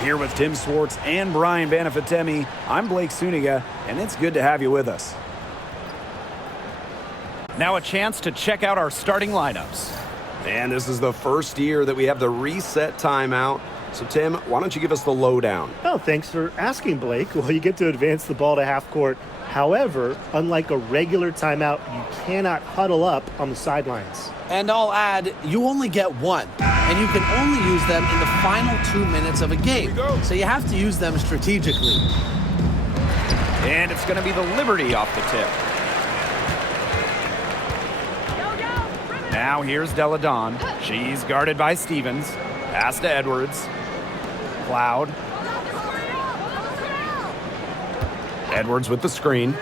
Here with Tim Swartz and Brian Banafitemi, I'm Blake Suniga, and it's good to have you with us. Now a chance to check out our starting lineups. And this is the first year that we have the reset timeout. So, Tim, why don't you give us the lowdown? Oh, thanks for asking, Blake. Well, you get to advance the ball to half court. However, unlike a regular timeout, you cannot huddle up on the sidelines. And I'll add, you only get one, and you can only use them in the final 2 minutes of a game. So you have to use them strategically. And it's going to be the Liberty off the tip. Now here's Deladon. She's guarded by Stevens. Pass to Edwards. Cloud. Edwards with the screen.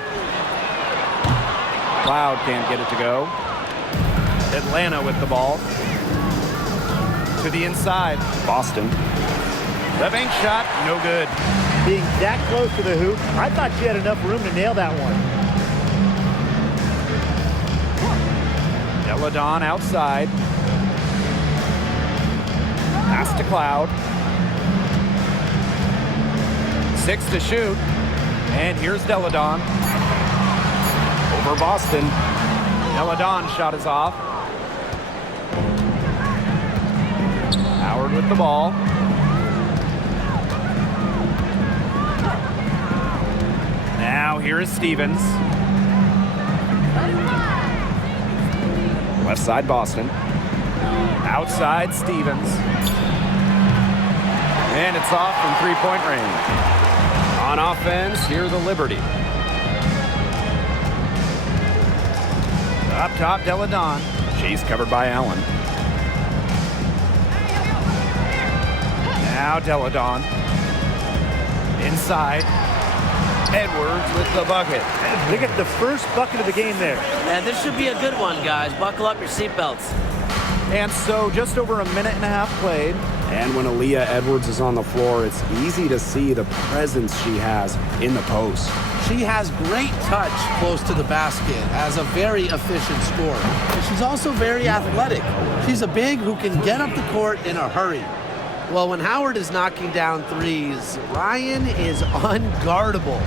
Cloud can't get it to go. Atlanta with the ball. To the inside. Boston. The bank shot, no good. Being that close to the hoop, I thought she had enough room to nail that one. Deladon outside. Pass to Cloud. 6 to shoot. And here's Deladon. Over Boston. Deladon shot is off. Howard with the ball. Now here is Stevens. Left side Boston. Outside Stevens. And it's off from three-point range. On offense, here's the Liberty. Up top, Deladon. She's covered by Allen. Now Deladon. Inside. Edwards with the bucket. Look at the first bucket of the game there. And this should be a good one, guys. Buckle up your seatbelts. And so just over a minute and a half played. And when Aaliyah Edwards is on the floor, it's easy to see the presence she has in the post. She has great touch close to the basket as a very efficient scorer. And she's also very athletic. She's a big who can get up the court in a hurry. Well, when Howard is knocking down threes, Ryan is unguardable.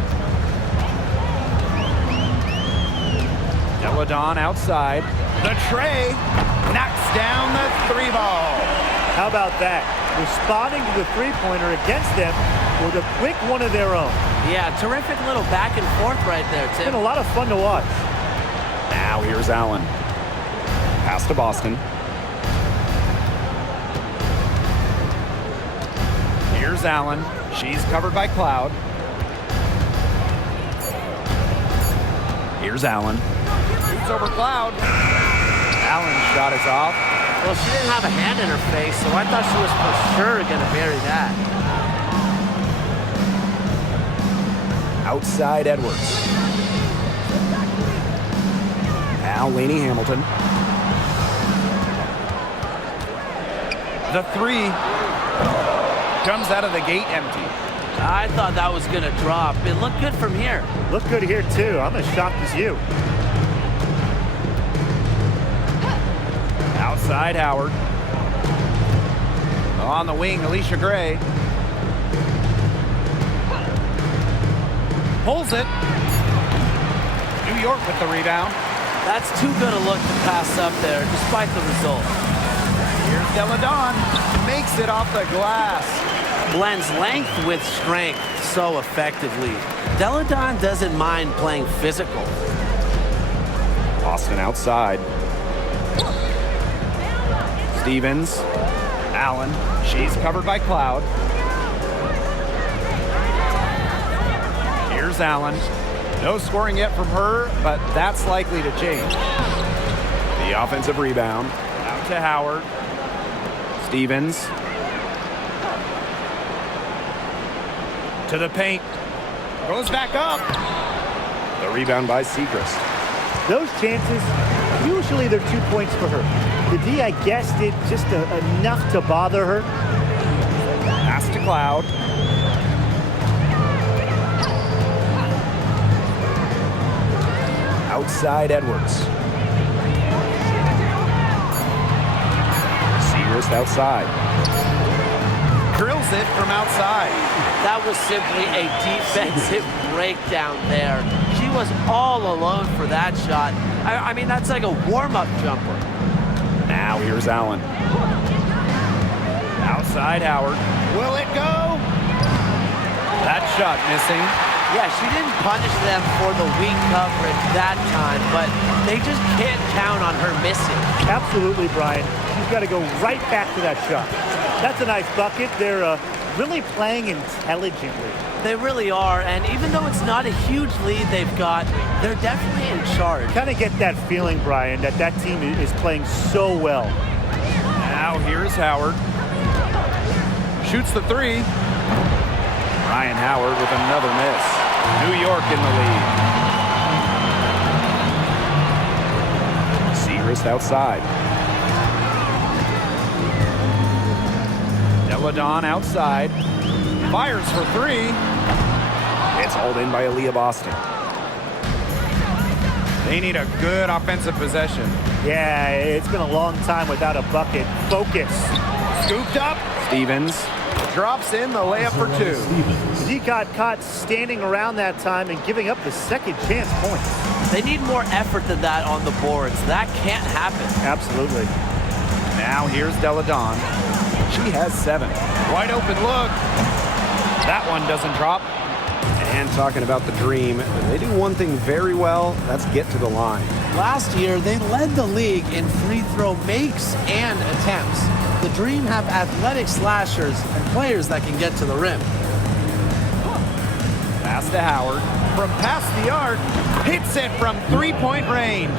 Deladon outside. The tray knocks down the three ball. How about that? Responding to the three-pointer against them with a quick one of their own. Yeah, terrific little back and forth right there, It's Tim. been a lot of fun to watch. Now here's Allen. Pass to Boston. Here's Allen. She's covered by Cloud. Here's Allen. Shoots over Cloud. Allen's shot is off. Well, she didn't have a hand in her face, so I thought she was for sure going to bury that. Outside Edwards. Now Laney Hamilton. The three comes out of the gate empty. I thought that was going to drop. It looked good from here. Looked good here, too. I'm as shocked as you. Outside Howard. On the wing, Alicia Gray. Pulls it. New York with the rebound. That's too good a look to pass up there, despite the result. Here's Deladon. Makes it off the glass. Blends length with strength so effectively. Deladon doesn't mind playing physical. Boston outside. Stevens. Allen. She's covered by Cloud. Here's Allen. No scoring yet from her, but that's likely to change. The offensive rebound. Out to Howard. Stevens. To the paint. Goes back up. The rebound by Sechrist. Those chances, usually they're 2 points for her. The D, I guess, did just enough to bother her. Pass to Cloud. Outside Edwards. Sechrist outside. Drills it from outside. That was simply a defensive breakdown there. She was all alone for that shot. I mean, that's like a warm-up jumper. Now here's Allen. Outside Howard. Will it go? That shot missing. Yeah, she didn't punish them for the weak coverage that time, but they just can't count on her missing. Absolutely, Brian. She's got to go right back to that shot. That's a nice bucket. They're really playing intelligently. They really are, and even though it's not a huge lead they've got, they're definitely in charge. Kind of get that feeling, Brian, that that team is playing so well. Now here's Howard. Shoots the three. Ryan Howard with another miss. New York in the lead. Segrist outside. Deladon outside. Fires for three. It's hauled in by Aaliyah Boston. They need a good offensive possession. Yeah, it's been a long time without a bucket. Focus. Scooped up. Stevens. Drops in the layup for two. She got caught standing around that time and giving up the second chance points. They need more effort than that on the boards. That can't happen. Absolutely. Now here's Deladon. She has 7. Wide open look. That one doesn't drop. And talking about the Dream, they do one thing very well. That's get to the line. Last year, they led the league in free throw makes and attempts. The Dream have athletic slashers and players that can get to the rim. Pass to Howard. From past the arc. Hits it from three-point range.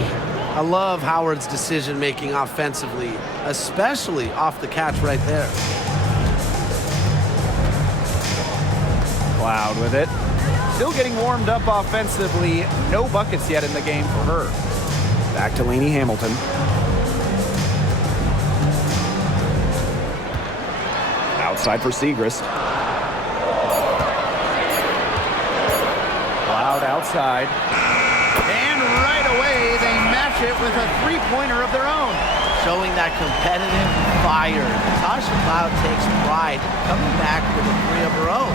I love Howard's decision-making offensively, especially off the catch right there. Cloud with it. Still getting warmed up offensively. No buckets yet in the game for her. Back to Lainey Hamilton. Outside for Segrist. Cloud outside. And right away, they match it with a three-pointer of their own. Showing that competitive fire. Tasha Cloud takes pride coming back with a three of her own.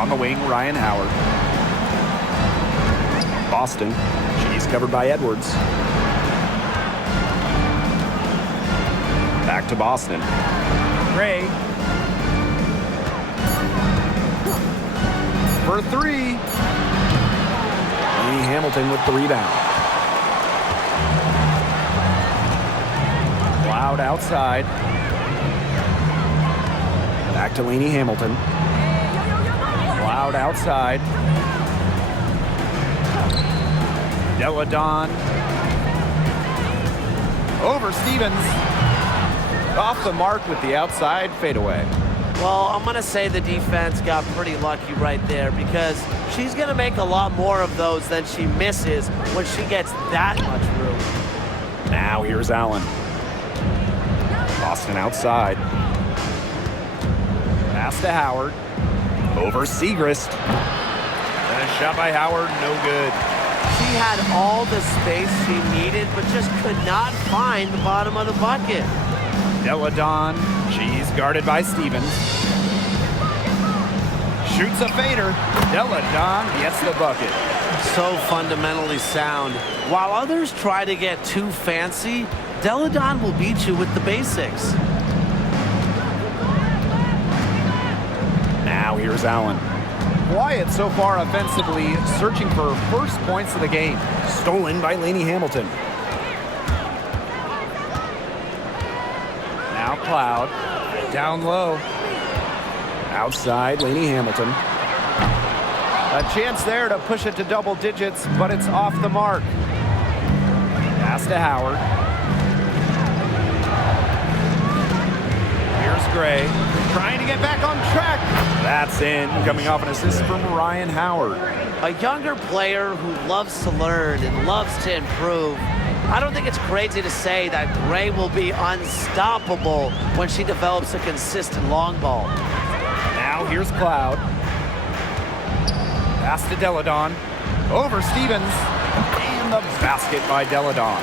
On the wing, Ryan Howard. Boston. She's covered by Edwards. Back to Boston. Gray. For three. Lainey Hamilton with the rebound. Cloud outside. Back to Lainey Hamilton. Cloud outside. Deladon. Over Stevens. Off the mark with the outside fadeaway. Well, I'm going to say the defense got pretty lucky right there because she's going to make a lot more of those than she misses when she gets that much room. Now here's Allen. Boston outside. Pass to Howard. Over Segrist. And a shot by Howard, no good. She had all the space she needed, but just could not find the bottom of the bucket. Deladon, she's guarded by Stevens. Shoots a fader. Deladon gets the bucket. So fundamentally sound. While others try to get too fancy, Deladon will beat you with the basics. Now here's Allen. Quiet so far offensively, searching for first points of the game. Stolen by Lainey Hamilton. Now Cloud, down low. Outside, Lainey Hamilton. A chance there to push it to double digits, but it's off the mark. Pass to Howard. Here's Gray, trying to get back on track. That's in, coming off an assist from Ryan Howard. A younger player who loves to learn and loves to improve. I don't think it's crazy to say that Gray will be unstoppable when she develops a consistent long ball. Now here's Cloud. Pass to Deladon. Over Stevens. And the basket by Deladon.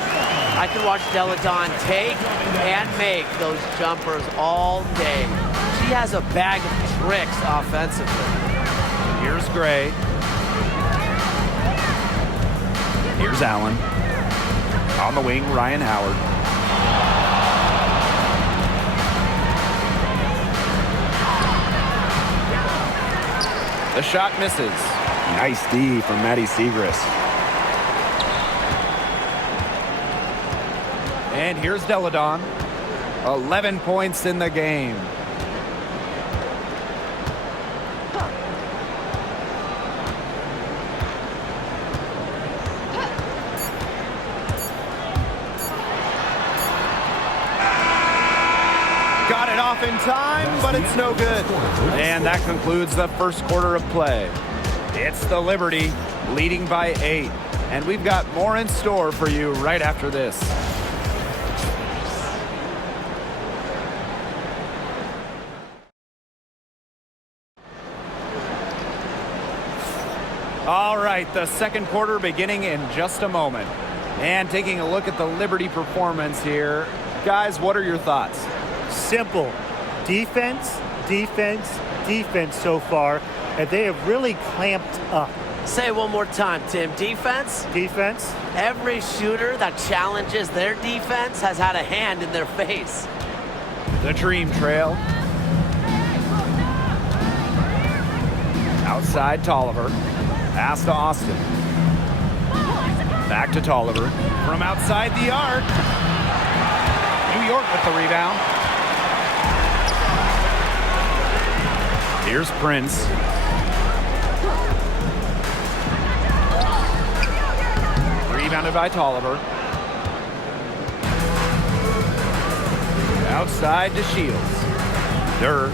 I can watch Deladon take and make those jumpers all day. She has a bag of tricks offensively. Here's Gray. Here's Allen. On the wing, Ryan Howard. The shot misses. Nice D from Maddie Segrist. And here's Deladon. 11 points in the game. Got it off in time, but it's no good. And that concludes the first quarter of play. It's the Liberty leading by 8. And we've got more in store for you right after this. All right, the second quarter beginning in just a moment. And taking a look at the Liberty performance here. Guys, what are your thoughts? Simple. Defense, defense, defense so far, and they have really clamped up. Say it one more time, Tim. Defense? Defense, Every shooter that challenges their defense has had a hand in their face. The Dream Trail. Outside Tolliver. Pass to Austin. Back to Tolliver. From outside the arc. New York with the rebound. Here's Prince. Rebounded by Tolliver. Outside to Shields. Durr.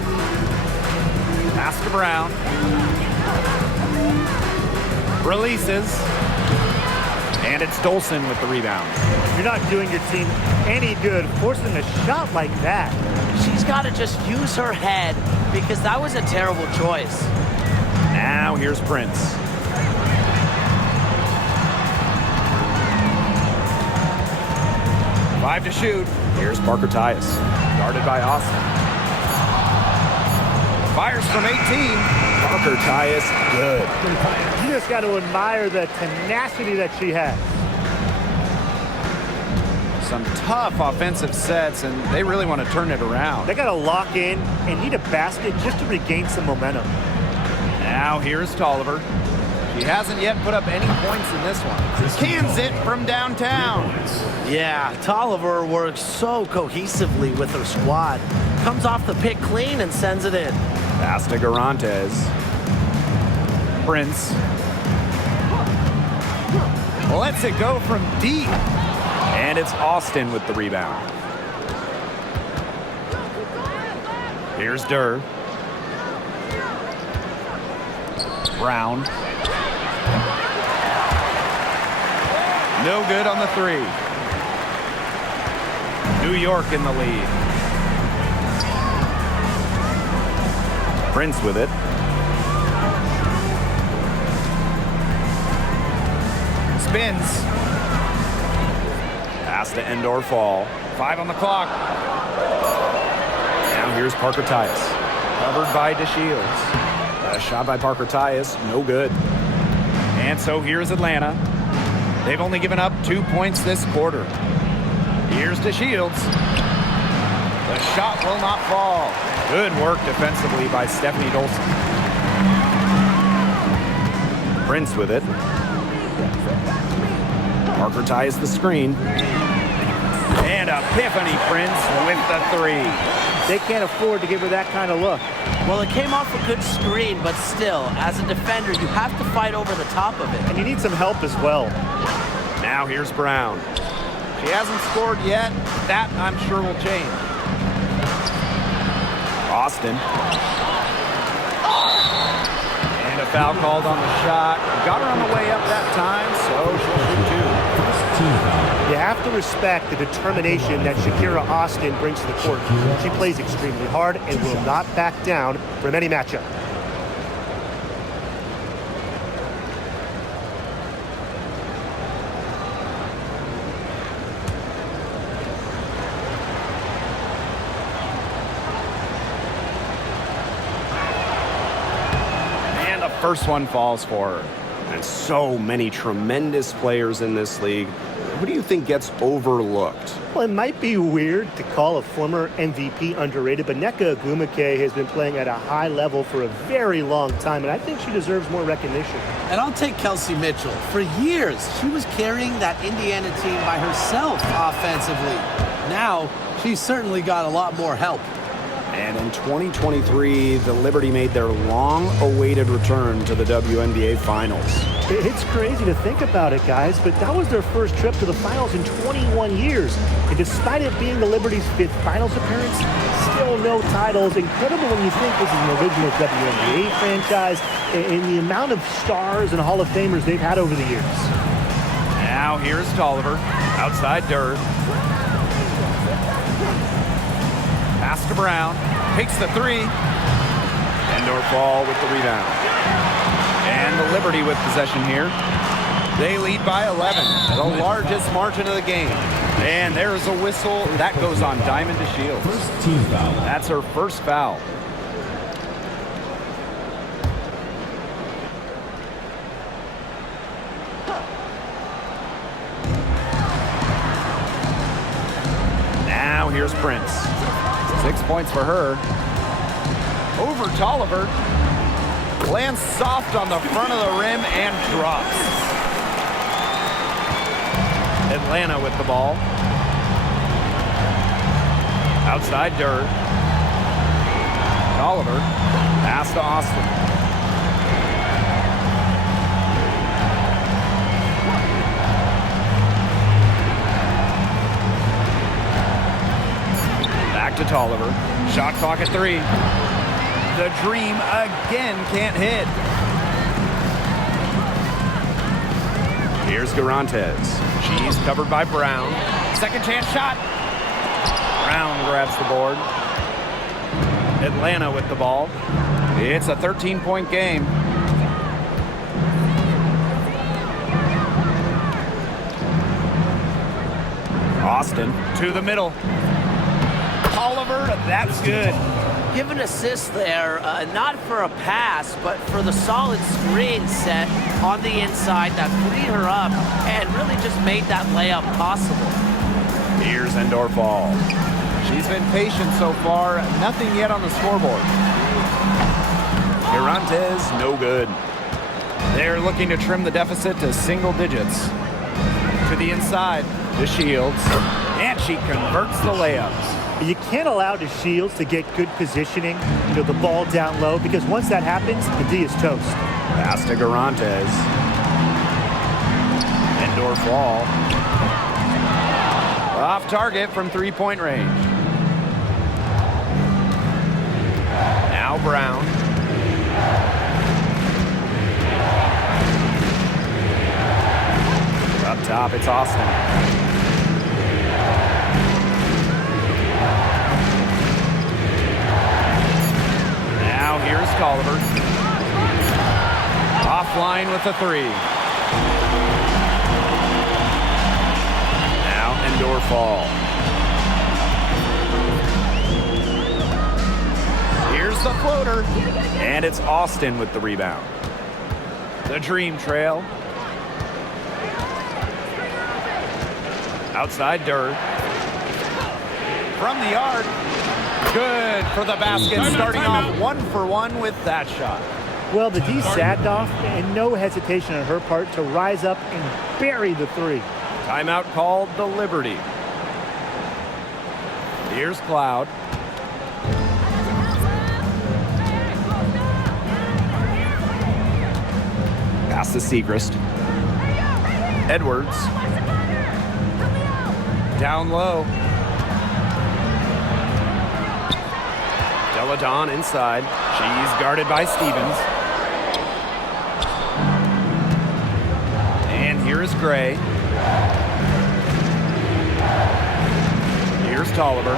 Pass to Brown. Releases. And it's Dolson with the rebound. you're not doing your team any good forcing a shot like that. She's got to just use her head because that was a terrible choice. Now here's Prince. Five to shoot. Here's Parker Tyus. Guarded by Austin. Fires from 18. Parker Tyus, good. You just got to admire the tenacity that she has. Some tough offensive sets, and they really want to turn it around. They got to lock in and need a basket just to regain some momentum. Now here's Tolliver. She hasn't yet put up any points in this one. Cans it from downtown. Yeah, Tolliver works so cohesively with her squad. Comes off the pick clean and sends it in. Pass to Garantes. Prince. Lets it go from deep. And it's Austin with the rebound. Here's Durr. Brown. No good on the three. New York in the lead. Prince with it. Spins. Pass to Endor Fall. 5 on the clock. Now here's Parker Tyus. Covered by DeShields. A shot by Parker Tyus, no good. And so here's Atlanta. They've only given up 2 points this quarter. Here's DeShields. The shot will not fall. Good work defensively by Stephanie Dolson. Prince with it. Parker Tyus the screen. And Epiphany Prince with the three. They can't afford to give her that kind of look. Well, it came off a good screen, but still, as a defender, you have to fight over the top of it. And you need some help as well. Now here's Brown. She hasn't scored yet. That, I'm sure, will change. Austin. And a foul called on the shot. Got her on the way up that time, so she'll shoot two. You have to respect the determination that Shakira Austin brings to the court. She plays extremely hard and will not back down from any matchup. first one falls for her. And so many tremendous players in this league. Who do you think gets overlooked? Well, it might be weird to call a former MVP underrated, but Nneka Ogwumike has been playing at a high level for a very long time, and I think she deserves more recognition. And I'll take Kelsey Mitchell. For years, she was carrying that Indiana team by herself offensively. Now, she's certainly got a lot more help. And in 2023, the Liberty made their long-awaited return to the WNBA Finals. It's crazy to think about it, guys, but that was their first trip to the finals in 21 years. And despite it being the Liberty's 5th finals appearance, still no titles. Incredible when you think this is an original WNBA franchise and the amount of stars and Hall of Famers they've had over the years. Now here's Tolliver, outside Durr. Pass to Brown, takes the 3. Endorf with the rebound. And the Liberty with possession here. They lead by 11, the largest margin of the game. And there's a whistle. That goes on Diamond DeShields. First team foul. That's her first foul. Now here's Prince. 6 points for her. Over Tolliver. Lands soft on the front of the rim and drops. Atlanta with the ball. Outside Durr. Tolliver. Pass to Austin. Back to Tolliver. Shot clock at 3. The Dream again can't hit. Here's Garantes. She's covered by Brown. Second chance shot. Brown grabs the board. Atlanta with the ball. It's a 13-point game. Austin to the middle. Tolliver, that's good. Give an assist there, not for a pass, but for the solid screen set on the inside that freed her up and really just made that layup possible. Here's Endorf. She's been patient so far. Nothing yet on the scoreboard. Garantes, no good. They're looking to trim the deficit to single digits. To the inside, DeShields, and she converts the layups. You can't allow the Shields to get good positioning, the ball down low, because once that happens, the D is toast. Pass to Garantes. Endorf off target from 3-point range. Now Brown. Up top, it's Austin. Now here's Tolliver. Offline with the 3. Now Endorf. Here's the floater. And it's Austin with the rebound. The Dream trail. Outside Durr. From the arc. Good for the basket, starting off 1-for-1 with that shot. Well, the D sagged off, and no hesitation on her part to rise up and bury the 3. Timeout called the Liberty. Here's Cloud. Pass to Segrist. Edwards. Down low. Deladon inside. She's guarded by Stevens. And here is Gray. Here's Tolliver.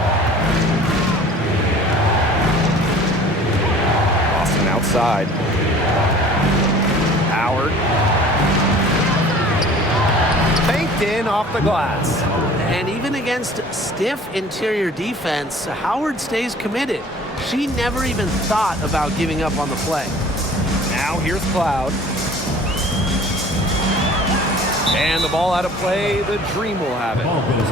Austin outside. Howard. Faked in off the glass. And even against stiff interior defense, Howard stays committed. She never even thought about giving up on the play. Now here's Cloud. And the ball out of play. The Dream will have it.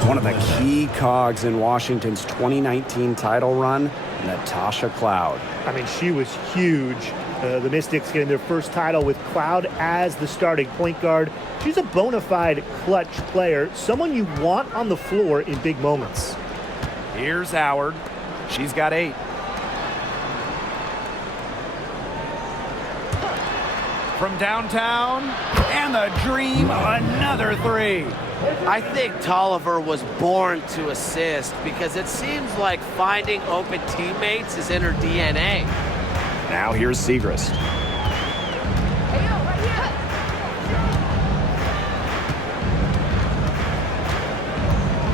One of the key cogs in Washington's 2019 title run, Natasha Cloud. I mean, she was huge. The Mystics getting their first title with Cloud as the starting point guard. She's a bona fide clutch player, someone you want on the floor in big moments. Here's Howard. She's got 8. From downtown, and the Dream, another 3. I think Tolliver was born to assist because it seems like finding open teammates is in her DNA. Now here's Segrist.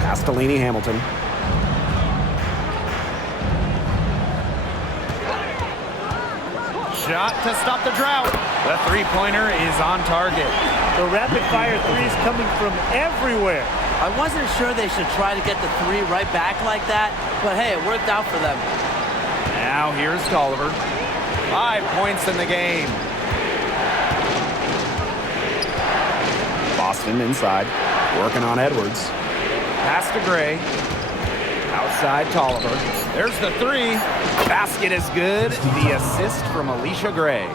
Castellini Hamilton. Shot to stop the drought. The three-pointer is on target. The rapid-fire threes coming from everywhere. I wasn't sure they should try to get the 3 right back like that, but hey, it worked out for them. Now here's Tolliver. 5 points in the game. Boston inside, working on Edwards. Pass to Gray. Outside Tolliver. There's the 3. Basket is good. The assist from Alicia Gray.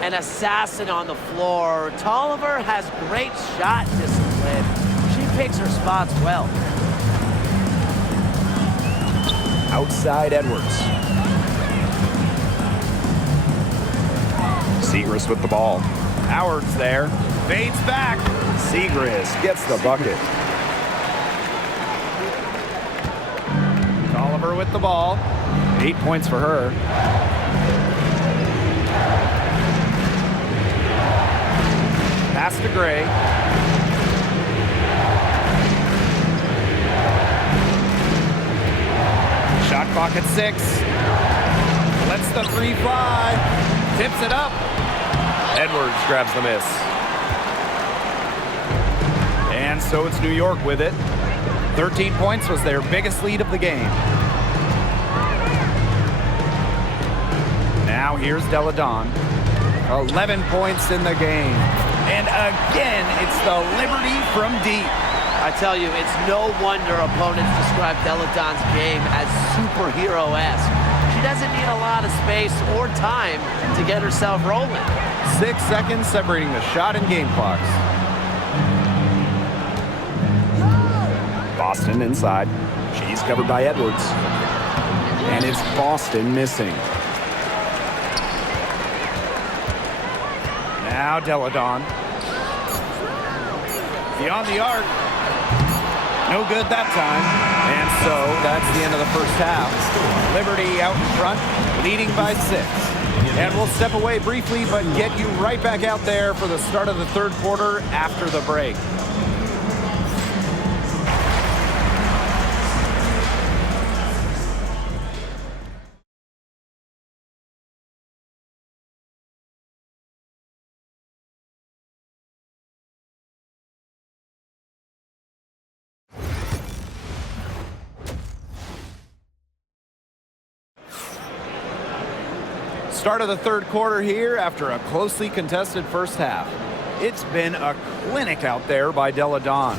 An assassin on the floor. Tolliver has great shot discipline. She picks her spots well. Outside Edwards. Segrist with the ball. Howard's there. Fades back. Segrist gets the bucket. Tolliver with the ball. 8 points for her. Pass to Gray. Shot clock at 6. Lets the 3 fly. Tips it up. Edwards grabs the miss. And so it's New York with it. 13 points was their biggest lead of the game. Now here's Delle Donne. 11 points in the game. And again, it's the Liberty from deep. I tell you, it's no wonder opponents describe Delle Donne's game as superhero-esque. She doesn't need a lot of space or time to get herself rolling. 6 seconds separating the shot and game clocks. Boston inside. She's covered by Edwards. And it's Boston missing. Now Delle Donne. Beyond the arc. No good that time. And so that's the end of the first half. Liberty out in front, leading by 6. And we'll step away briefly, but get you right back out there for the start of the third quarter after the break. Start of the third quarter here after a closely contested first half. It's been a clinic out there by Delle Donne.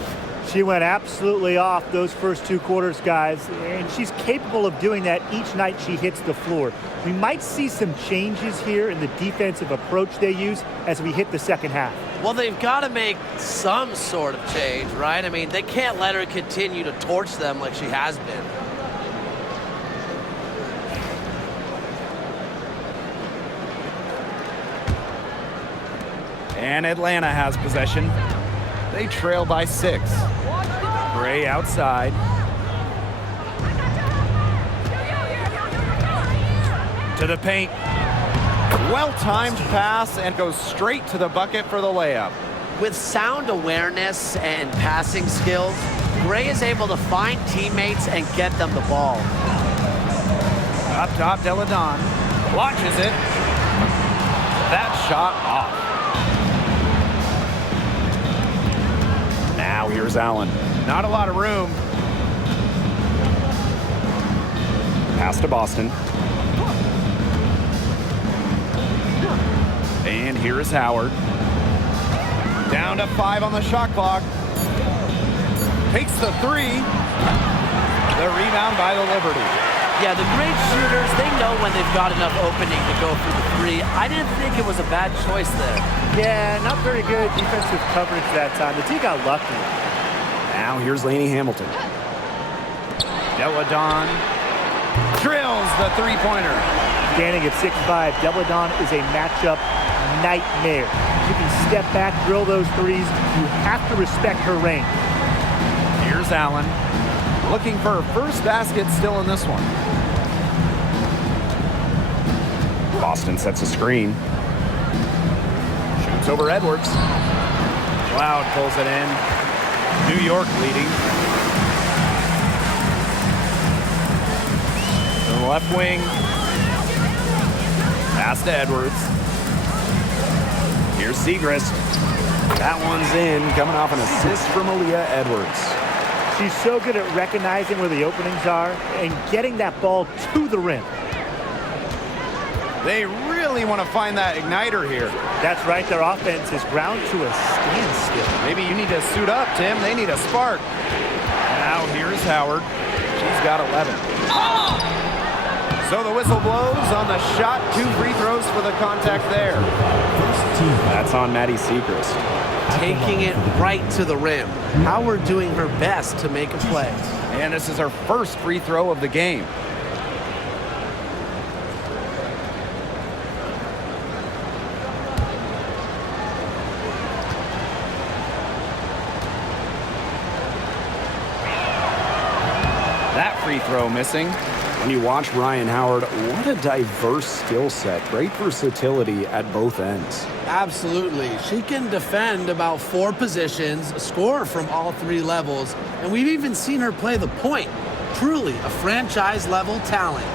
She went absolutely off those first 2 quarters, guys, and she's capable of doing that each night she hits the floor. We might see some changes here in the defensive approach they use as we hit the second half. Well, they've got to make some sort of change, right? I mean, they can't let her continue to torch them like she has been. And Atlanta has possession. They trail by 6. Gray outside. To the paint. Well-timed pass and goes straight to the bucket for the layup. With sound awareness and passing skills, Gray is able to find teammates and get them the ball. Up top, Delle Donne launches it. That shot off. Now here's Allen. Not a lot of room. Pass to Boston. And here is Howard. Down to 5 on the shot clock. Takes the 3. The rebound by the Liberty. Yeah, the great shooters, they know when they've got enough opening to go for the 3. I didn't think it was a bad choice there. Yeah, not very good defensive coverage that time. The team got lucky. Now here's Laney Hamilton. Deladon drills the three-pointer. Standing at 6'5", Deladon is a matchup nightmare. You can step back, drill those threes. You have to respect her range. Here's Allen. Looking for her first basket still in this one. Boston sets a screen. Shoots over Edwards. Cloud pulls it in. New York leading. To the left wing. Pass to Edwards. Here's Segrist. That one's in, coming off an assist from Aaliyah Edwards. She's so good at recognizing where the openings are and getting that ball to the rim. They really want to find that igniter here. That's right, their offense is ground to a standstill. Maybe you need to suit up, Tim. They need a spark. Now here's Howard. She's got 11. So the whistle blows on the shot. 2 free throws for the contact there. That's on Maddie Segrist. Taking it right to the rim. Howard doing her best to make a play. And this is her first free throw of the game. That free throw missing. When you watch Ryan Howard, what a diverse skill set. Great versatility at both ends. Absolutely. She can defend about 4 positions, score from all 3 levels, and we've even seen her play the point. Truly a franchise-level talent.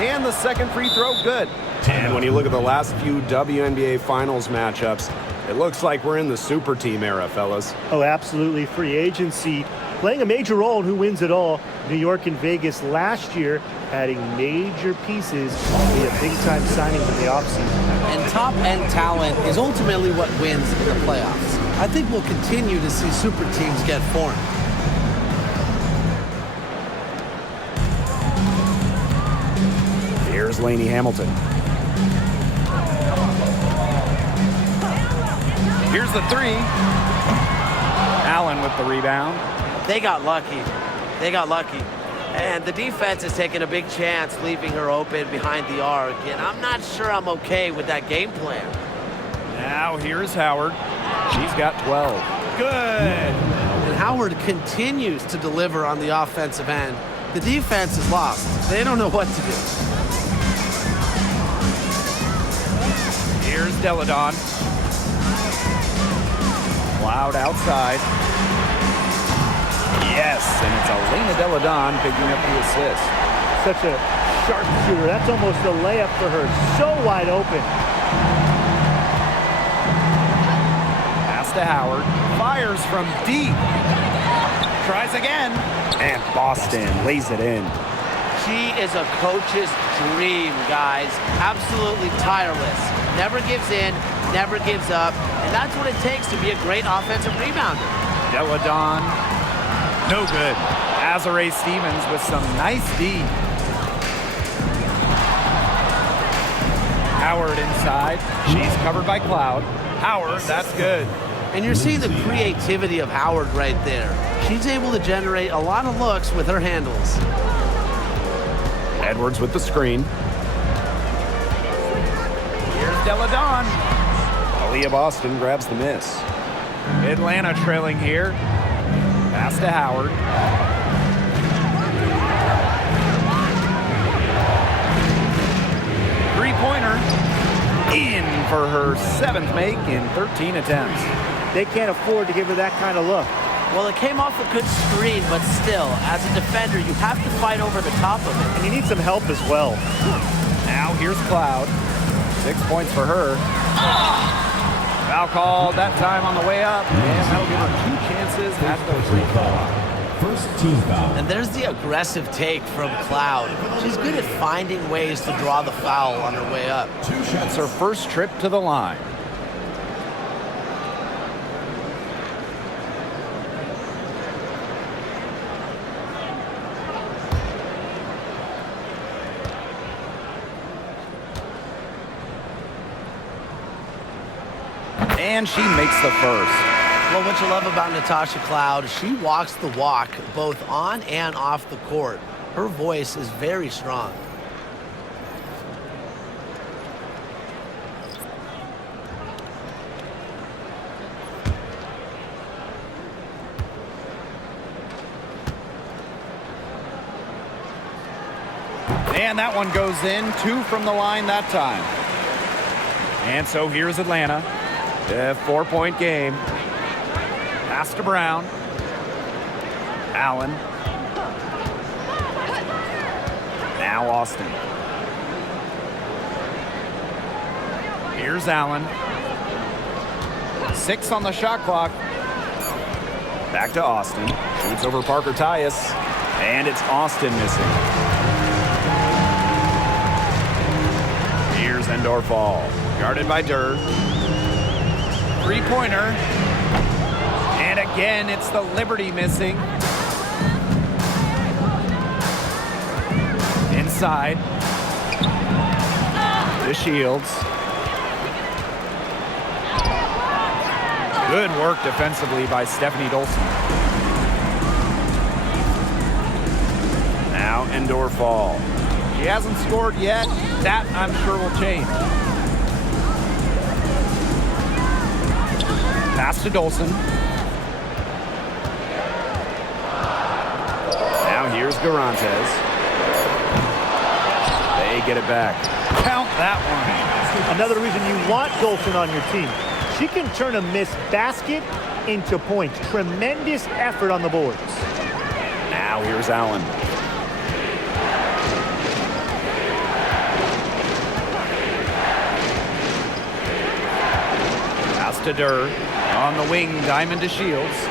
And the second free throw, good. And when you look at the last few WNBA Finals matchups, it looks like we're in the super team era, fellas. Oh, absolutely. Free agency playing a major role in who wins it all. New York and Vegas last year adding major pieces via big-time signings in the offseason. And top-end talent is ultimately what wins in the playoffs. I think we'll continue to see super teams get formed. Here's Laney Hamilton. Here's the 3. Allen with the rebound. They got lucky. They got lucky. And the defense is taking a big chance, leaving her open behind the arc. And I'm not sure I'm okay with that game plan. Now here's Howard. She's got 12. Good. And Howard continues to deliver on the offensive end. The defense is lost. They don't know what to do. Here's Deladon. Cloud outside. Yes, and it's Elena Deladon picking up the assist. Such a sharp shooter. That's almost a layup for her. So wide open. Pass to Howard. Fires from deep. Tries again. And Boston lays it in. She is a coach's dream, guys. Absolutely tireless. Never gives in, never gives up. And that's what it takes to be a great offensive rebounder. Deladon. No good. Azare Stevens with some nice D. Howard inside. She's covered by Cloud. Howard, that's good. And you're seeing the creativity of Howard right there. She's able to generate a lot of looks with her handles. Edwards with the screen. Here's Deladon. Aaliyah Boston grabs the miss. Atlanta trailing here. Pass to Howard. Three-pointer in for her 7th make in 13 attempts. They can't afford to give her that kind of look. Well, it came off a good screen, but still, as a defender, you have to fight over the top of it. And you need some help as well. Now here's Cloud. 6 points for her. Foul called that time on the way up, and that'll give her 2 chances at the free throw. First team foul. And there's the aggressive take from Cloud. She's good at finding ways to draw the foul on her way up. It's her first trip to the line. And she makes the first. Well, what you love about Natasha Cloud, she walks the walk both on and off the court. Her voice is very strong. And that one goes in. 2 from the line that time. And so here's Atlanta. A 4-point game. Pass to Brown. Allen. Now Austin. Here's Allen. 6 on the shot clock. Back to Austin. Shoots over Parker Tyus. And it's Austin missing. Here's Endor Fall. Guarded by Durr. Three-pointer. And again, it's the Liberty missing. Inside. To Shields. Good work defensively by Stephanie Dolson. Now Endor Fall. She hasn't scored yet. That, I'm sure, will change. Pass to Dolson. Now here's Garantes. They get it back. Count that one. Another reason you want Dolson on your team. She can turn a missed basket into points. Tremendous effort on the boards. Now here's Allen. Pass to Durr. On the wing, Diamond to Shields.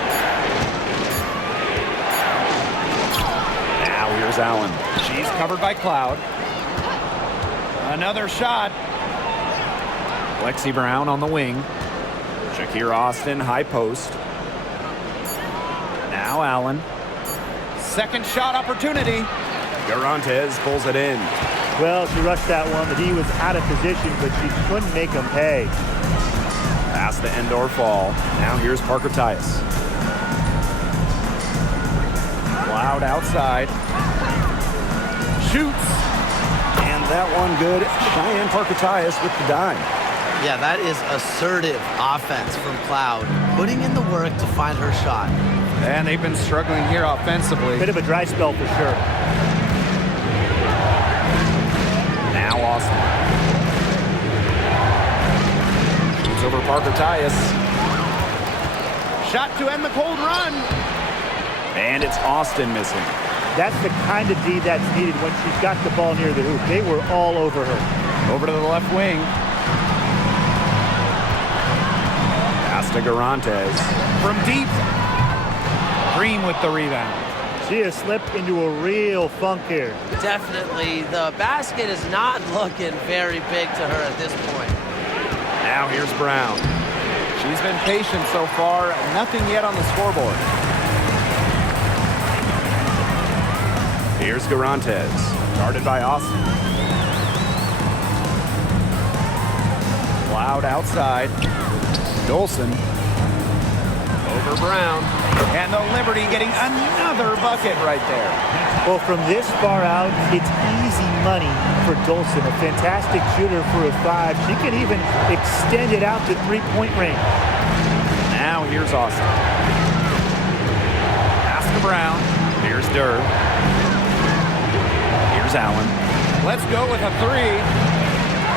Now here's Allen. She's covered by Cloud. Another shot. Lexi Brown on the wing. Shakira Austin, high post. Now Allen. Second shot opportunity. Garantes pulls it in. Well, she rushed that one. The D was out of position, but she couldn't make him pay. Pass the Endor Fall. Now here's Parker Tyus. Cloud outside. Shoots. And that one good. Cheyenne Parker Tyus with the dime. Yeah, that is assertive offense from Cloud, putting in the work to find her shot. And they've been struggling here offensively. Bit of a dry spell for sure. Now Austin. Shoots over Parker Tyus. Shot to end the cold run. And it's Austin missing. That's the kind of D that's needed when she's got the ball near the hoop. They were all over her. Over to the left wing. Pass to Garantes. From deep. Green with the rebound. She has slipped into a real funk here. Definitely, the basket is not looking very big to her at this point. Now here's Brown. She's been patient so far. Nothing yet on the scoreboard. Here's Garantes. Guarded by Austin. Cloud outside. Dolson. Over Brown. And the Liberty getting another bucket right there. Well, from this far out, it's easy money for Dolson. A fantastic shooter for a 5. She can even extend it out to three-point range. Now here's Austin. Pass to Brown. Here's Durr. Here's Allen. Let's go with a 3.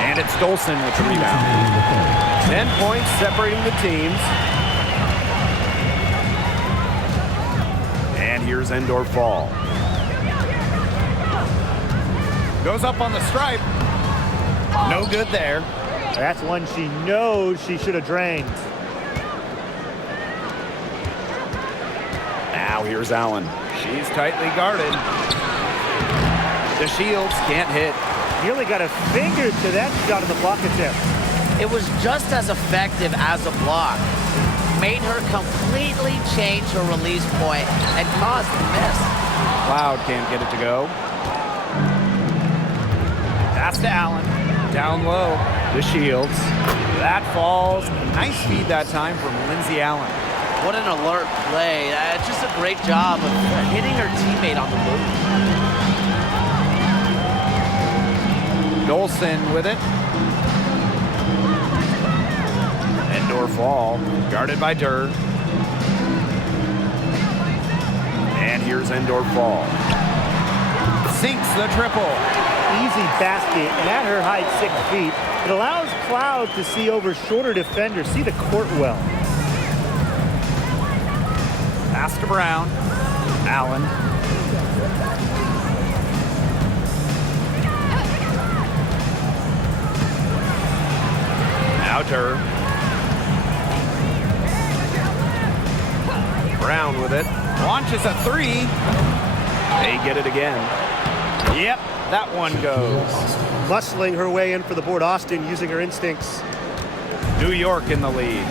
And it's Dolson with the rebound. 10 points separating the teams. And here's Endor Fall. Goes up on the stripe. No good there. That's one she knows she should have drained. Now here's Allen. She's tightly guarded. The Shields can't hit. Nearly got a finger to that shot in the block attempt. It was just as effective as a block. Made her completely change her release point and caused the miss. Cloud can't get it to go. Pass to Allen. Down low. The Shields. That falls. Nice feed that time from Lindsay Allen. What an alert play. Just a great job of hitting her teammate on the move. Dolson with it. Endor fall. Guarded by Durr. And here's Endor fall. Sinks the triple. Easy basket, and at her height, 6 feet, it allows Cloud to see over shorter defenders, see the court well. Pass to Brown. Allen. Now Durr. Brown with it. Launches a three. They get it again. Yep, that one goes. Muscling her way in for the board, Austin using her instincts. New York in the lead.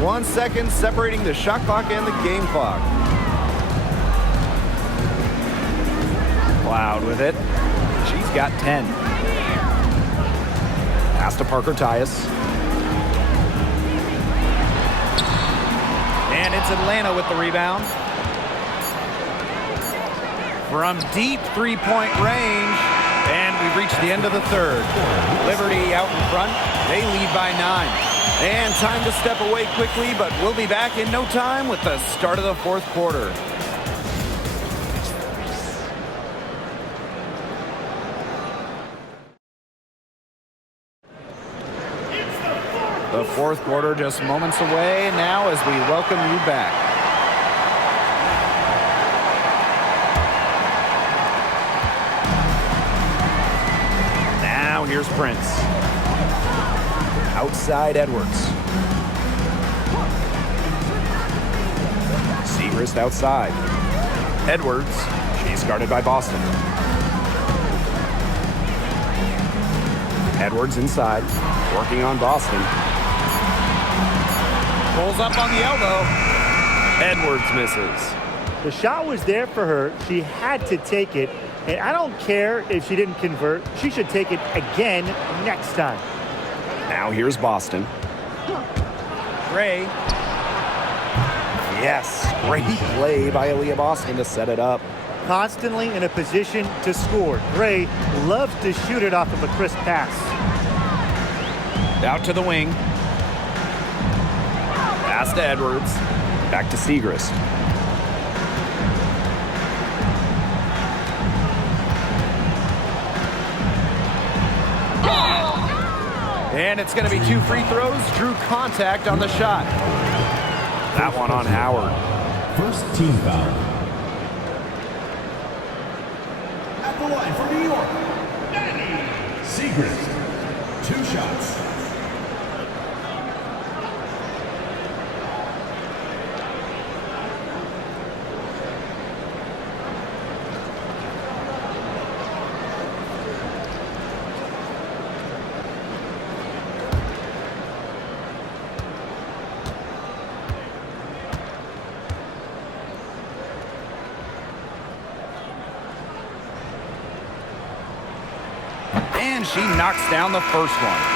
1 second separating the shot clock and the game clock. Cloud with it. She's got 10. Pass to Parker Tyus. And it's Atlanta with the rebound. From deep three-point range. And we've reached the end of the third. Liberty out in front. They lead by 9. And time to step away quickly, but we'll be back in no time with the start of the fourth quarter. The fourth quarter just moments away now as we welcome you back. Now here's Prince. Outside Edwards. Segrist outside. Edwards. She's guarded by Boston. Edwards inside. Working on Boston. Pulls up on the elbow. Edwards misses. The shot was there for her. She had to take it. And I don't care if she didn't convert. She should take it again next time. Now here's Boston. Gray. Yes, great play by Aaliyah Boston to set it up. Constantly in a position to score. Gray loves to shoot it off of a crisp pass. Out to the wing. Pass to Edwards. Back to Segrist. And it's going to be 2 free throws. Drew contact on the shot. That one on Howard. First team foul. At the line for New York, Segrist. 2 shots. And she knocks down the first one.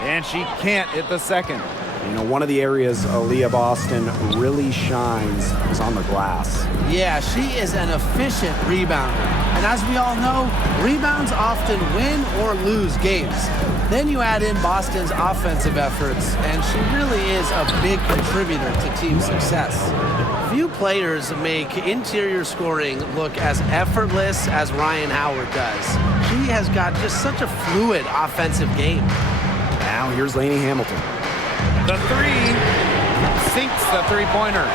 And she can't hit the second. You know, one of the areas Aaliyah Boston really shines is on the glass. Yeah, she is an efficient rebounder. And as we all know, rebounds often win or lose games. Then you add in Boston's offensive efforts, and she really is a big contributor to team success. Few players make interior scoring look as effortless as Ryan Howard does. He has got just such a fluid offensive game. Now here's Lainey Hamilton. The three sinks the three-pointer.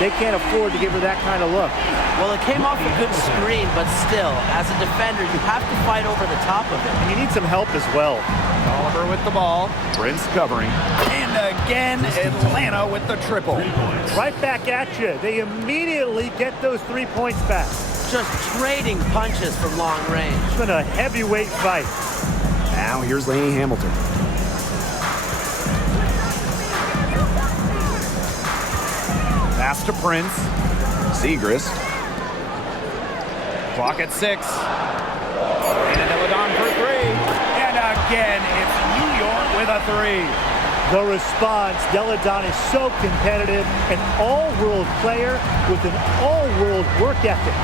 They can't afford to give her that kind of look. Well, it came off a good screen, but still, as a defender, you have to fight over the top of it. And you need some help as well. Oliver with the ball. Prince covering. And again, Atlanta with the triple. Right back at you. They immediately get those 3 points back. Just trading punches from long range. It's been a heavyweight fight. Now here's Lainey Hamilton. Pass to Prince. Segrist. Clock at 6. And Deladon for 3. And again, it's New York with a 3. The response, Deladon is so competitive, an all-world player with an all-world work ethic.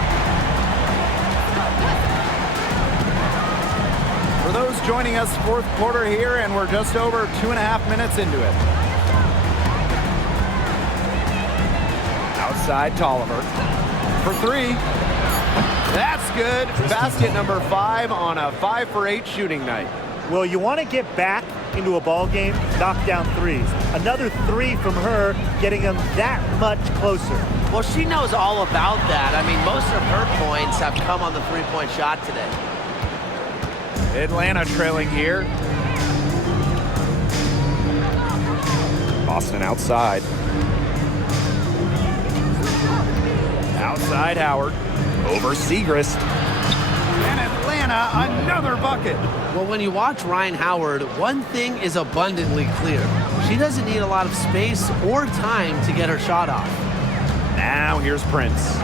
For those joining us, fourth quarter here, and we're just over 2.5 minutes into it. Outside Tolliver for 3. That's good. Basket number 5 on a 5 for 8 shooting night. Well, you want to get back into a ball game, knock down threes. Another 3 from her, getting them that much closer. Well, she knows all about that. I mean, most of her points have come on the three-point shot today. Atlanta trailing here. Boston outside. Outside Howard. Over Segrist. And Atlanta, another bucket. Well, when you watch Ryan Howard, one thing is abundantly clear. She doesn't need a lot of space or time to get her shot off. Now here's Prince.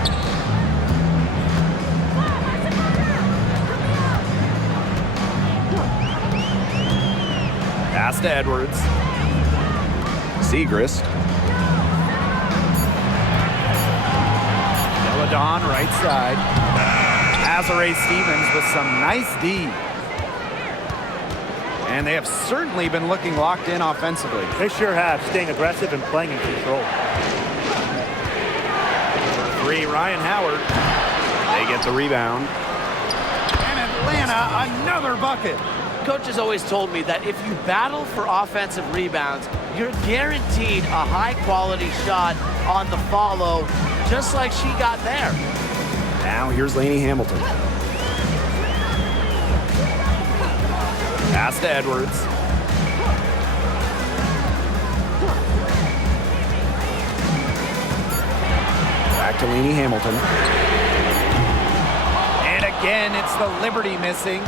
Pass to Edwards. Segrist. Deladon right side. Azare Stevens with some nice D. And they have certainly been looking locked in offensively. They sure have, staying aggressive and playing in control. 3, Ryan Howard. They get the rebound. And Atlanta, another bucket. Coach has always told me that if you battle for offensive rebounds, you're guaranteed a high-quality shot on the follow, just like she got there. Now here's Lainey Hamilton. Pass to Edwards. Back to Lainey Hamilton. And again, it's the Liberty missing.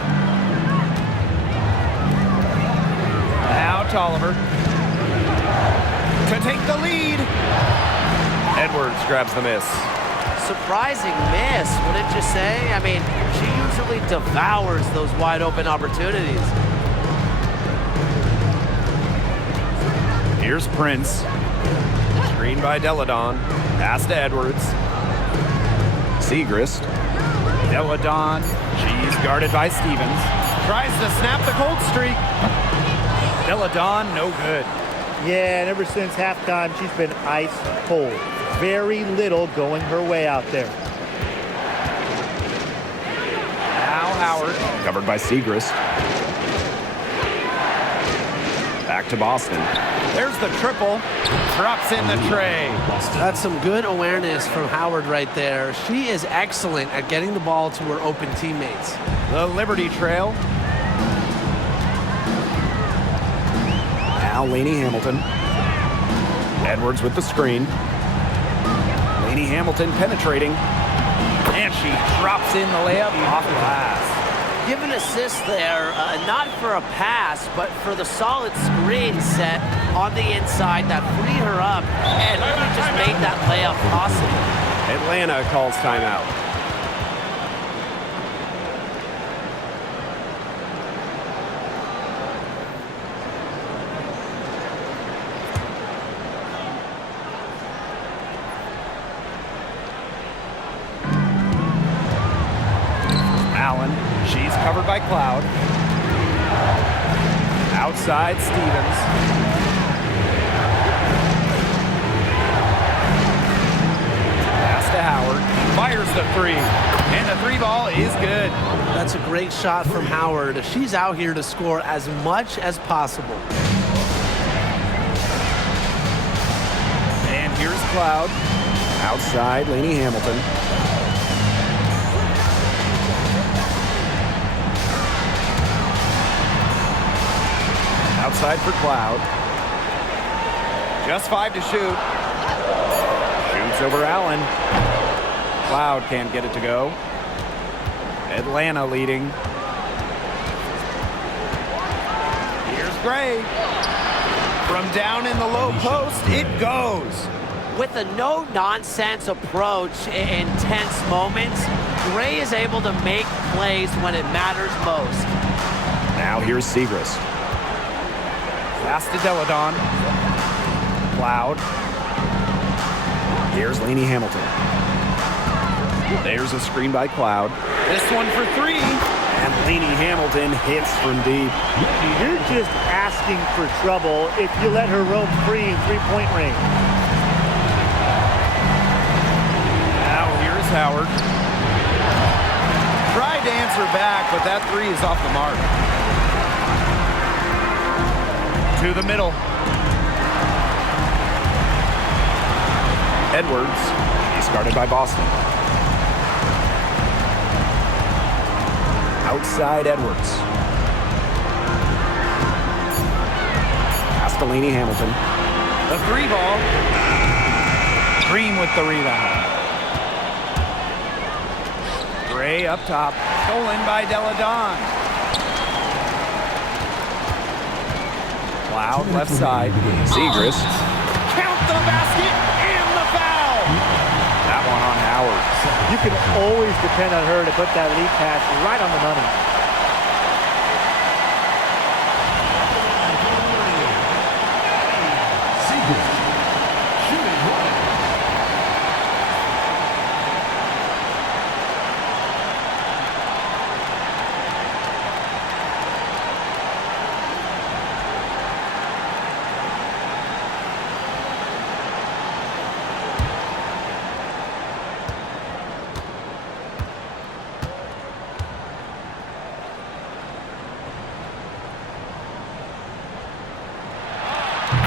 Now Tolliver to take the lead. Edwards grabs the miss. Surprising miss, wouldn't you say? I mean, she usually devours those wide open opportunities. Here's Prince. Screen by Deladon. Pass to Edwards. Segrist. Deladon. She's guarded by Stevens. Tries to snap the cold streak. Deladon, no good. Yeah, and ever since halftime, she's been ice cold. Very little going her way out there. Now Howard. Covered by Segrist. Back to Boston. There's the triple. Drops in the tray. That's some good awareness from Howard right there. She is excellent at getting the ball to her open teammates. The Liberty trail. Now Lainey Hamilton. Edwards with the screen. Lainey Hamilton penetrating. And she drops in the layup off glass. Give an assist there, not for a pass, but for the solid screen set on the inside that freed her up and really just made that layup possible. Atlanta calls timeout. Allen. She's covered by Cloud. Outside Stevens. Pass to Howard. Fires the three. And the three ball is good. That's a great shot from Howard. She's out here to score as much as possible. And here's Cloud. Outside, Lainey Hamilton. Outside for Cloud. Just 5 to shoot. Shoots over Allen. Cloud can't get it to go. Atlanta leading. Here's Gray. From down in the low post, it goes. With a no-nonsense approach in tense moments, Gray is able to make plays when it matters most. Now here's Segrist. Pass to Deladon. Cloud. Here's Lainey Hamilton. There's a screen by Cloud. This one for three. And Lainey Hamilton hits from deep. You're just asking for trouble if you let her roam free in three-point range. Now here's Howard. Tried to answer back, but that three is off the mark. To the middle. Edwards. He's guarded by Boston. Outside Edwards. Pass to Lainey Hamilton. The three ball. Green with the rebound. Gray up top. Stolen by Deladon. Cloud left side. Segrist. Count the basket and the foul. That one on Howard. You can always depend on her to put that lead pass right on the money. Shooting one.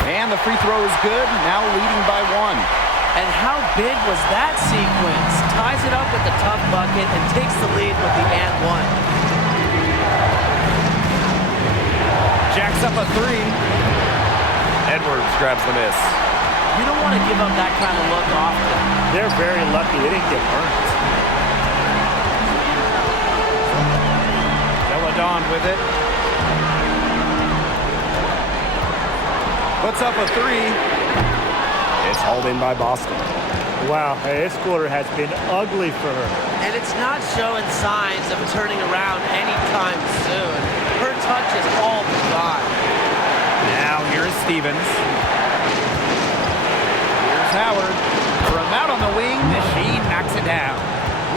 And the free throw is good. Now leading by one. And how big was that sequence? Ties it up with the tough bucket and takes the lead with the and one. Jacks up a three. Edwards grabs the miss. You don't want to give up that kind of look often. They're very lucky they didn't get burnt. Deladon with it. Puts up a three. It's hauled in by Boston. Wow, this quarter has been ugly for her. And it's not showing signs of turning around anytime soon. Her touch is all but gone. Now here's Stevens. Here's Howard. From out on the wing, she knocks it down.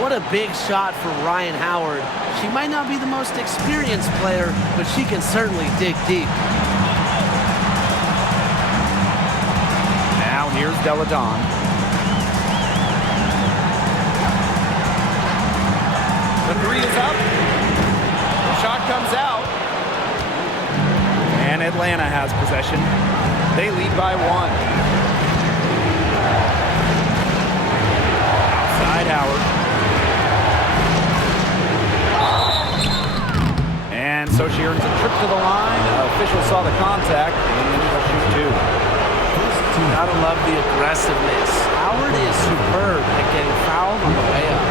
What a big shot for Ryan Howard. She might not be the most experienced player, but she can certainly dig deep. Now here's Deladon. The three is up. The shot comes out. And Atlanta has possession. They lead by one. Outside Howard. And so she earns a trip to the line. Official saw the contact and will shoot two. Gotta love the aggressiveness. Howard is superb at getting fouled on the way up.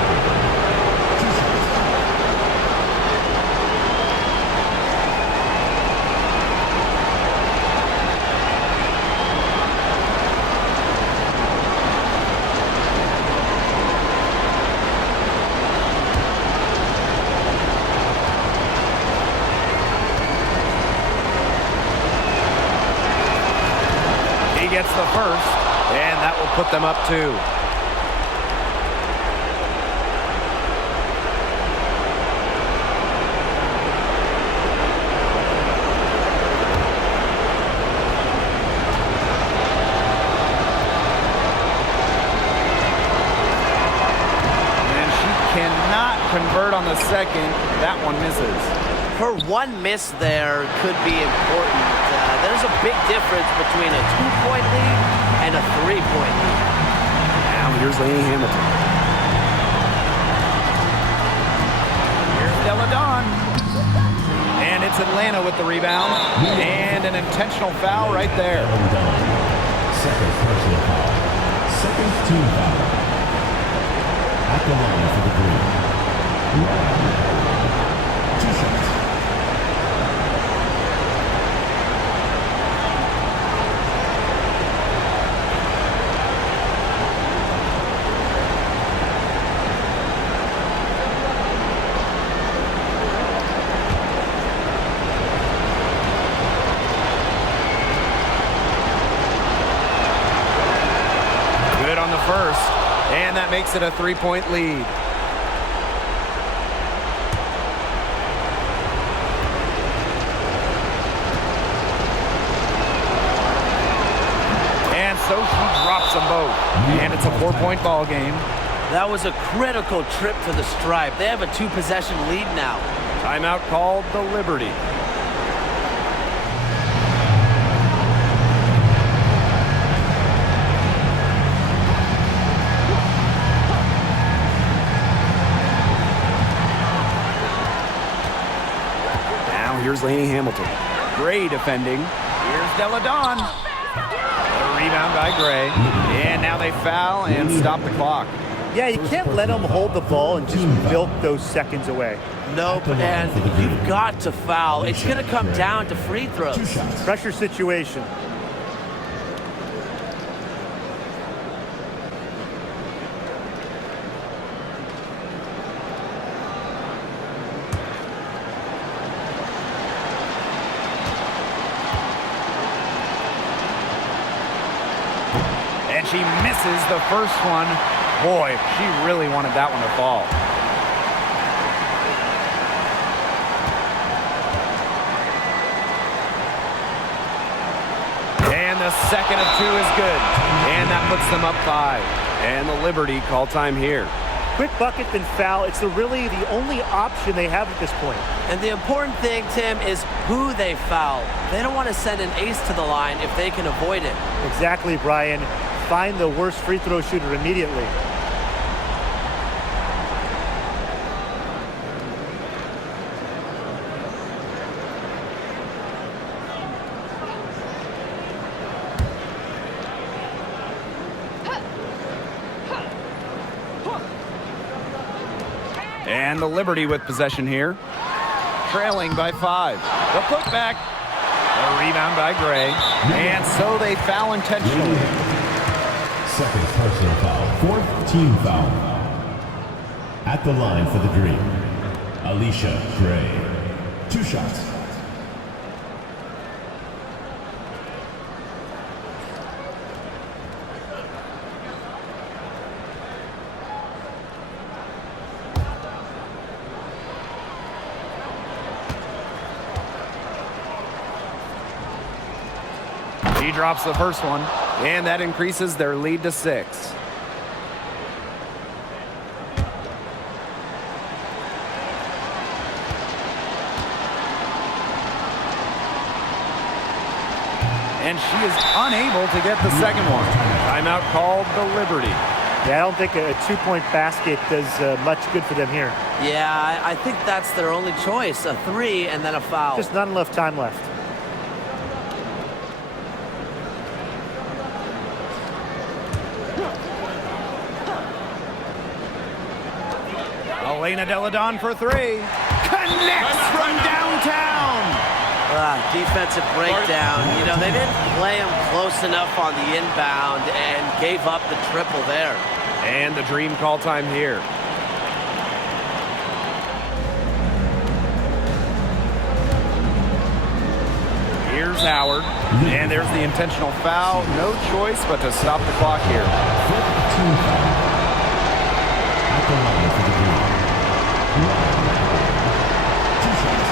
Gets the first, and that will put them up two. the second. That one misses. Her one miss there could be important. There's a big difference between a 2-point lead and a 3-point lead. Now here's Lainey Hamilton. Here's Della Dawn. And it's Atlanta with the rebound. And an intentional foul right there. Second personal foul. Second team foul. At the line for the green. 2 shots. Good on the first. And that makes it a 3-point lead. And so she drops them both. And it's a 4-point ball game. That was a critical trip to the stripe. They have a 2-possession lead now. Timeout called the Liberty. Now here's Lainey Hamilton. Gray defending. Here's Della Dawn. A rebound by Gray. And now they foul and stop the clock. Yeah, you can't let them hold the ball and just milk those seconds away. Nope, and you've got to foul. It's going to come down to free throws. 2 shots. Pressure situation. And she misses the first one. Boy, she really wanted that one to fall. And the second of 2 is good. And that puts them up 5. And the Liberty call time here. Quick bucket, then foul. It's really the only option they have at this point. And the important thing, Tim, is who they foul. They don't want to send an ace to the line if they can avoid it. Exactly, Brian. Find the worst free throw shooter immediately. And the Liberty with possession here. Trailing by 5. The putback. A rebound by Gray. And so they foul intentionally. Second personal foul. 4th team foul. At the line for the green. Alicia Gray. 2 shots. He drops the first one, and that increases their lead to 6. And she is unable to get the second one. Timeout called the Liberty. Yeah, I don't think a 2-point basket does much good for them here. Yeah, I think that's their only choice. A 3 and then a foul. Just not enough time left. Elena Della Dawn for 3. Connects from downtown. Defensive breakdown. You know, they didn't play him close enough on the inbound and gave up the triple there. And the Dream call time here. Here's Howard. And there's the intentional foul. No choice but to stop the clock here. 5th team foul. At the line for the green. 2 shots.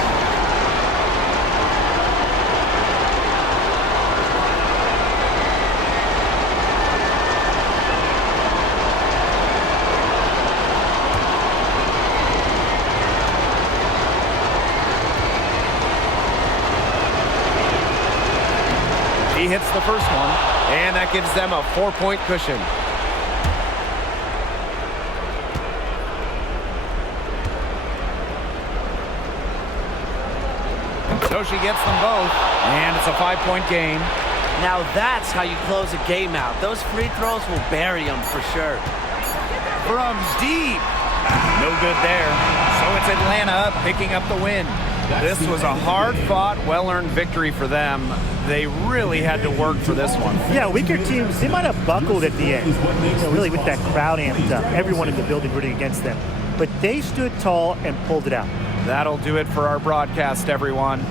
He hits the first one, and that gives them a 4-point cushion. So she gets them both, and it's a 5-point game. Now that's how you close a game out. Those free throws will bury them for sure. From deep. No good there. So it's Atlanta picking up the win. This was a hard-fought, well-earned victory for them. They really had to work for this one. Yeah, weaker teams, they might have buckled at the end. Really with that crowd amped up. Everyone in the building rooting against them. But they stood tall and pulled it out. That'll do it for our broadcast, everyone.